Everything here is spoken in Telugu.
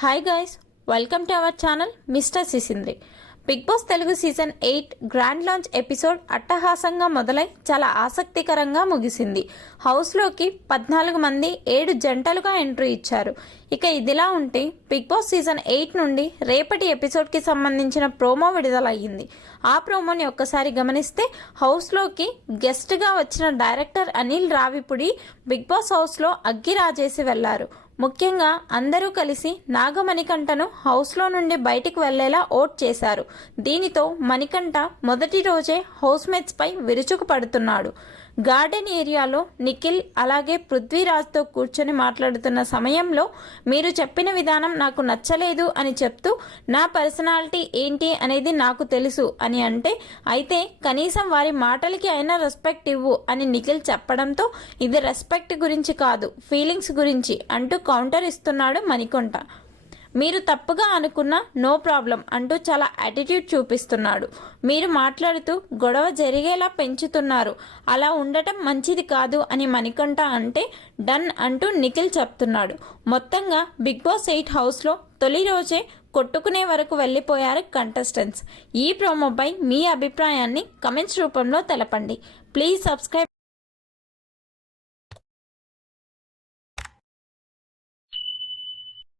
Hi guys, welcome to our channel mister Sisindri. Bigg Boss Telugu season 8 grand launch episode అట్టహాసంగా మొదలై చాలా ఆసక్తికరంగా ముగిసింది. హౌస్లోకి 14 మంది 7 జంటలుగా ఎంట్రీ ఇచ్చారు. ఇక ఇదిలా ఉంటే బిగ్ బాస్ సీజన్ 8 నుండి రేపటి ఎపిసోడ్కి సంబంధించిన ప్రోమో విడుదలయ్యింది. ఆ ప్రోమోని ఒక్కసారి గమనిస్తే హౌస్లోకి గెస్ట్గా వచ్చిన director Anil Ravipudi Bigg Boss హౌస్లో అగ్గి రాజేసి వెళ్లారు. ముఖ్యంగా అందరూ కలిసి నాగమణికంఠను హౌస్లో నుండి బయటికి వెళ్లేలా ఓట్ చేశారు. దీనితో మణికంఠ మొదటి రోజే హౌస్మేట్స్పై విరుచుకు పడుతున్నాడు. గార్డెన్ ఏరియాలో నిఖిల్ అలాగే పృథ్వీరాజ్తో కూర్చొని మాట్లాడుతున్న సమయంలో మీరు చెప్పిన విధానం నాకు నచ్చలేదు అని చెప్తూ నా పర్సనాలిటీ ఏంటి అనేది నాకు తెలుసు అని అంటే, అయితే కనీసం వారి మాటలకి అయినా రెస్పెక్ట్ ఇవ్వు అని నిఖిల్ చెప్పడంతో ఇది రెస్పెక్ట్ గురించి కాదు, ఫీలింగ్స్ గురించి అంటూ కౌంటర్ ఇస్తున్నాడు మణికంఠ. మీరు తప్పుగా అనుకున్న నో ప్రాబ్లం అంటూ చాలా యాటిట్యూడ్ చూపిస్తున్నాడు. మీరు మాట్లాడుతూ గొడవ జరిగేలా పెంచుతున్నారు, అలా ఉండటం మంచిది కాదు అని మణికంఠ అంటే డన్ అంటూ నిఖిల్ చెప్తున్నాడు. మొత్తంగా బిగ్ బాస్ 8 హౌస్లో తొలి రోజే కొట్టుకునే వరకు వెళ్ళిపోయారు కంటెస్టెంట్స్. ఈ ప్రోమోపై మీ అభిప్రాయాన్ని కమెంట్స్ రూపంలో తెలపండి. Please subscribe.